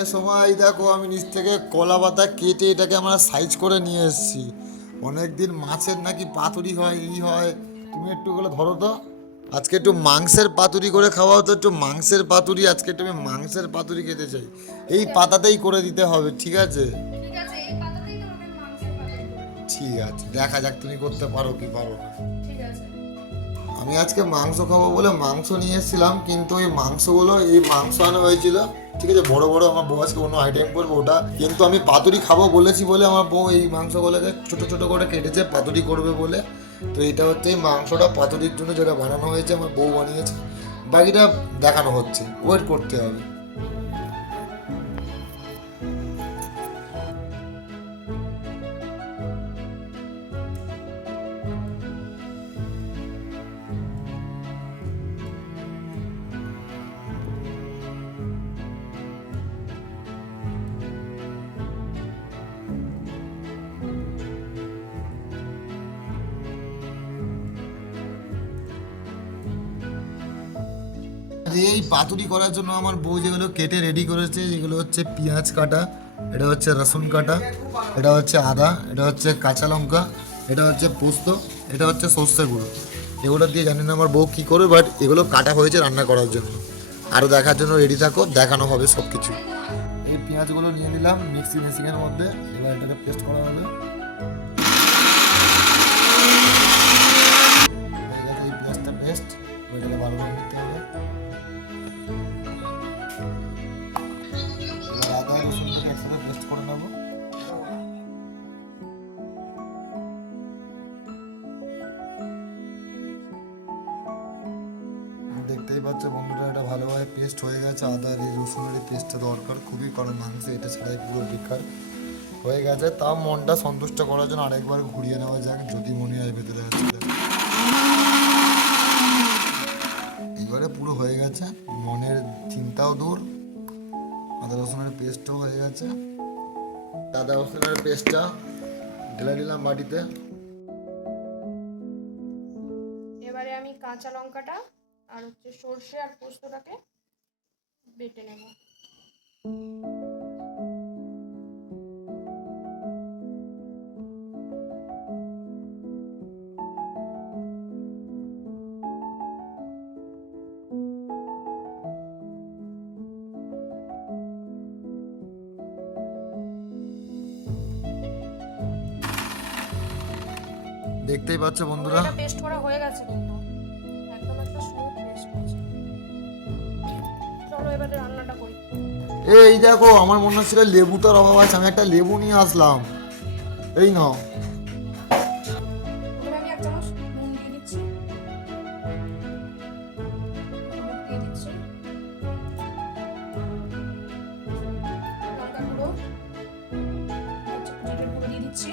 এ সময় দেখো আমি নিচ থেকে কলা পাতা কেটে এটাকে আমরা সাইজ করে নিয়ে এসেছি। অনেকদিন মাছের নাকি পাতুরি হয়, এই হয়। তুমি একটু গুলো ধরো তো। আজকে একটু মাংসের পাতুরি করে খাওয়া হতো, একটু মাংসের পাতুরি। আজকে একটু আমি মাংসের পাতুরি খেতে চাই। এই ঠিক আছে। পাতাতেই করে দিতে হবে, ঠিক আছে? ঠিক আছে, এই পাতাতেই তোমাকে আমি মাংসের পাতুরি করে দেবো। ঠিক আছে, দেখা যাক তুমি করতে পারো কি পারো না। ঠিক আছে। আমি আজকে মাংস খাবো বলে মাংস নিয়ে এসেছিলাম, কিন্তু এই মাংসগুলো এই মাংস আনা হয়েছিল, ঠিক আছে, বড় বড়। আমার বউ আজকে অন্য আইটেম করবো ওটা, কিন্তু আমি পাতুরি খাবো বলেছি বলে আমার বউ এই মাংসগুলোকে ছোট ছোট করে কেটেছে পাতুরি করবে বলে। তো এটা হচ্ছে এই মাংসটা পাতুরির জন্য যেটা বানানো হয়েছে, আমার বউ বানিয়েছে। বাকিটা দেখানো হচ্ছে, ওয়েট করতে হবে। এই পাতুরি করার জন্য আমার বউ যেগুলো কেটে রেডি করেছে, যেগুলো হচ্ছে পেঁয়াজ কাটা, এটা হচ্ছে রসুন কাটা, এটা হচ্ছে আদা, এটা হচ্ছে কাঁচা লঙ্কা, এটা হচ্ছে পোস্ত, এটা হচ্ছে সর্ষে গুঁড়ো। এগুলো দিয়ে জানি না আমার বউ কী করবে, বাট এগুলো কাটা হয়েছে রান্না করার জন্য। আরও দেখার জন্য রেডি থাকো, দেখানো হবে সব কিছু। এই পেঁয়াজগুলো নিয়ে নিলাম মিক্সি মেশিনের মধ্যে, এবার এটাকে পেস্ট করা হবে। হয়ে গেছে এই পেঁয়াজটা পেস্ট, এটাকে ভালোভাবে নিতে হবে। এবার আদা রসুনটাকে একসাথে পেস্ট করে নেবো। দেখতেই পাচ্ছ বন্ধুরা, এটা ভালোভাবে পেস্ট হয়ে গেছে। আদা আর এই রসুনের এই পেস্টটা দরকার খুবই, কারণ মাংস এটা ছাড়াই পুরো বেকার হয়ে গেছে। তাও মনটা সন্তুষ্ট করার জন্য আরেকবার ঘুরিয়ে নেওয়া যাক, যদি মনে হয় ভেতরে আছে। এবারে পুরো হয়ে গেছে, মনের চিন্তাও দূর। আদা রসুনের পেস্টও হয়ে গেছে। আদা রসুনের পেস্টটা ঢেলে দিলাম বাটিতে। এবারে আমি কাঁচা লঙ্কাটা আর হচ্ছে সর্ষে আর পোস্তটাকে বেটে নেব। দেখতেই পাচ্ছ আমার বন্ধুরা। এটা পেস্ট করা হয়ে গেছে, কিন্তু একদম একটা স্মুথ পেস্ট হয়েছে। চলো এবারে রান্নাটা করি। এই দেখো, আমার মনে হচ্ছিল লেবুটার অভাব আছে, আমি একটা লেবু নিয়ে আসলাম। এই নাও। প্রথমে আমি 1 চামচ নুন দিয়ে দিচ্ছি, হলুদ দিয়ে দিচ্ছি, লঙ্কা গুঁড়ো, জিরের গুঁড়ো দিয়ে দিচ্ছি,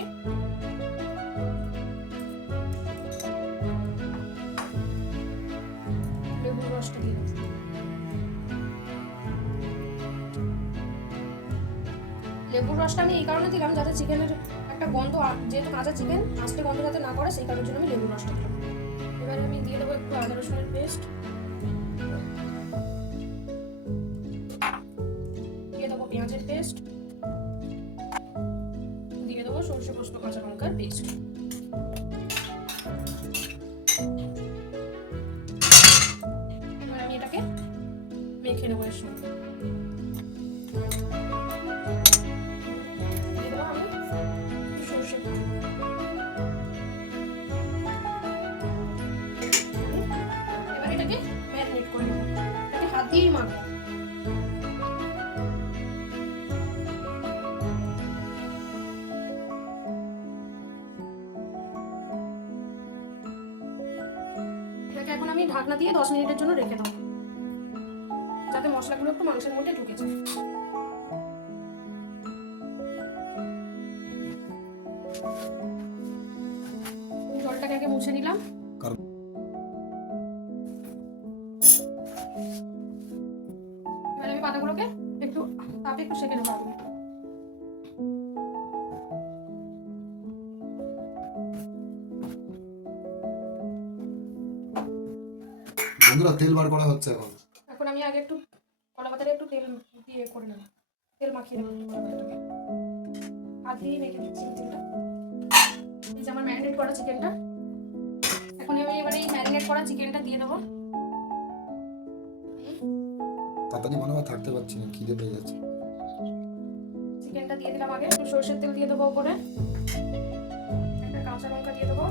লেবুর রসটা দিয়ে দিচ্ছি। লেবুর রসটা আমি এই কারণে দিলাম যাতে চিকেনের একটা গন্ধ, যেহেতু কাঁচা চিকেন আস্তে গন্ধ যাতে না করে, সেই কারণের জন্য আমি লেবুর রসটা দিলাম। এবারে আমি দিয়ে দেবো একটু আদা রসুনের পেস্ট, দিয়ে দেবো পেঁয়াজের পেস্ট, দিয়ে দেবো সরষে পোস্ত কাঁচা লঙ্কার পেস্ট। এবার আমি এটাকে মেখে নেবো এর সঙ্গে। দিয়ে দেবো আমি একটু সরষে বাটা। এবার এটাকে ম্যারিনেট করে নেবো, এটাকে হাত দিয়েই মাখবো। এটাকে এখন আমি ঢাকনা দিয়ে 10 মিনিটের জন্য রেখে দেবো, যাতে মশলাগুলো একটু মাংসের মধ্যে ঢুকে যায়। জলটাকে আগে মুছে নিলাম। এবার আমি পাতাগুলোকে একটু তাপে একটু সেঁকে নেবো আগে। বন্ধুরা, তেল বার করা হচ্ছে এখন। এখন আমি আগে একটু কলা পাতারে একটু তেল দিয়ে করে নেব, তেল মাখিয়ে নেবো কলা পাতাটাকে। হাত দিয়ে মেখে দিচ্ছি তেলটা। এই যে আমার ম্যারিনেট করা চিকেনটা, এখন আমি এবারে এই ম্যারিনেট করা চিকেনটা দিয়ে দেবো। তাড়াতাড়ি মনে হয় থাকতে পারছি না, খিদে পেয়ে যাচ্ছে। চিকেনটা দিয়ে দিলাম আগে, একটু সরষের তেল দিয়ে দেবো উপরে, একটা কাঁচা লঙ্কা দিয়ে দেবো।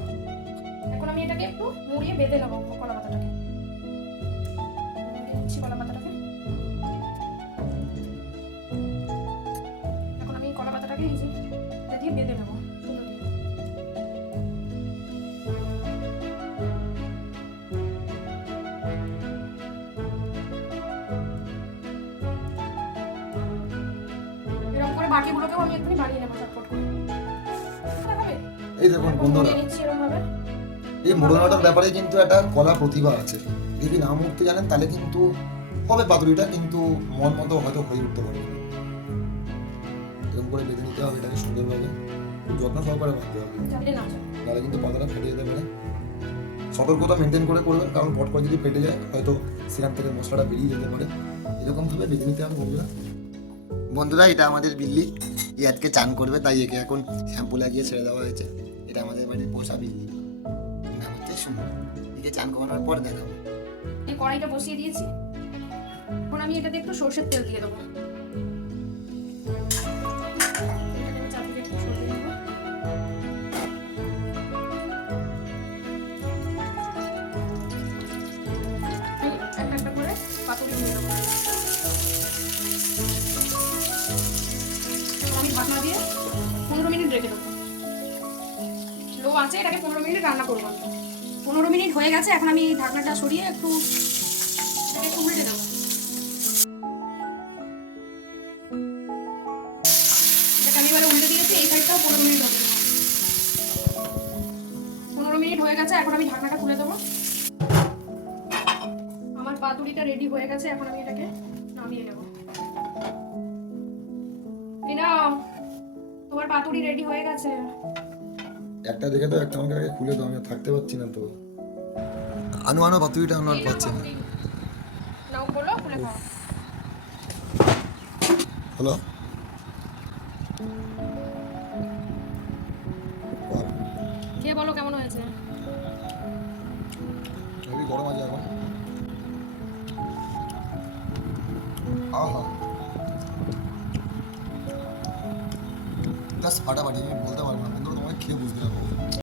এখন আমি এটাকে একটু মুড়িয়ে বেঁধে নেবো কলা পাতাটাকে। মুড়িয়ে দিচ্ছি কলা পাতাটাকে। এখন আমি কলা পাতাটাকে এই যে এটা দিয়ে বেঁধে নেবো সুন্দর দিয়ে। এরকম করে বাকিগুলোকেও আমি এক্ষুনি বানিয়ে নেবো চটপট করে। দেখাবে? এই দেখুন বন্ধুরা, বানিয়ে নিচ্ছি এরকম ভাবে। এই মোড়ানোটার ব্যাপারে কিন্তু একটা কলা প্রতিভা আছে। যদি না মুড়তে জানেন তাহলে কিন্তু হবে পাতুরিটা, কিন্তু মন মতো হয়তো হয়ে উঠতে পারবে না। এরকম করে বেঁধে নিতে হবে এটাকে সুন্দরভাবে, খুব যত্ন সহকারে বাঁধতে হবে, চাইলে না চাই। নাহলে কিন্তু পাতাটা ফেটে যেতে পারে। সতর্কতা মেনটেন করে করবেন, কারণ পট করে যদি ফেটে যায় হয়তো সেখান থেকে মশলাটা বেরিয়ে যেতে পারে। এরকমভাবে বেঁধে নিতে হবে বন্ধুরা। বন্ধুরা, এটা আমাদের বিল্লি, এই আজকে চান করবে, তাই একে এখন শ্যাম্পু লাগিয়ে ছেড়ে দেওয়া হয়েছে। এটা আমাদের বাড়ির পোষা বিল্লি, নাম হচ্ছে সুমন। একে চান করানোর পর দেখাবো। এই কড়াইটা বসিয়ে দিয়েছি, এখন আমি এটাতে একটু সরষের তেল দিয়ে দেবো। এটাতে আমি চারদিকে একটু সরিয়ে নেবো। এই একটা একটা করে পাতুরি দিয়ে দেবো। এখন আমি ঢাকনা দিয়ে 15 মিনিট রেখে দেবো। লো আছে, এটাকে 15 মিনিট রান্না করবো। 15 মিনিট হয়ে গেছে, এখন আমি ঢাকনাটা সরিয়ে একটু উল্টে দেবো। এটাকে আমি এবারে উল্টে দিয়েছি, এই সাইডটাও 15 মিনিট হবে। 15 মিনিট হয়ে গেছে, এখন আমি ঢাকনাটা খুলে দেবো। আমার পাতুরিটা রেডি হয়ে গেছে, এখন আমি এটাকে নামিয়ে নেব। এই নাও, তোমার পাতুরি রেডি হয়ে গেছে। একটা দেখে তো একটা আমাকে আগে খুলে দাও, আমি আর থাকতে পারছি না তো। আনো পাতুরিটা আনো, আর এই নাও পাচ্ছি না। পাতুরি। নাও, খোলো, খুলে খাও। হলো খেয়ে বলো কেমন হয়েছে। হেভি গরম আছে এখন। আহা, জাস্ট ফাটাফাটি, আমি বলতে পারবো না বন্ধুরা, তোমাকে খেয়ে বুঝতে পারবো।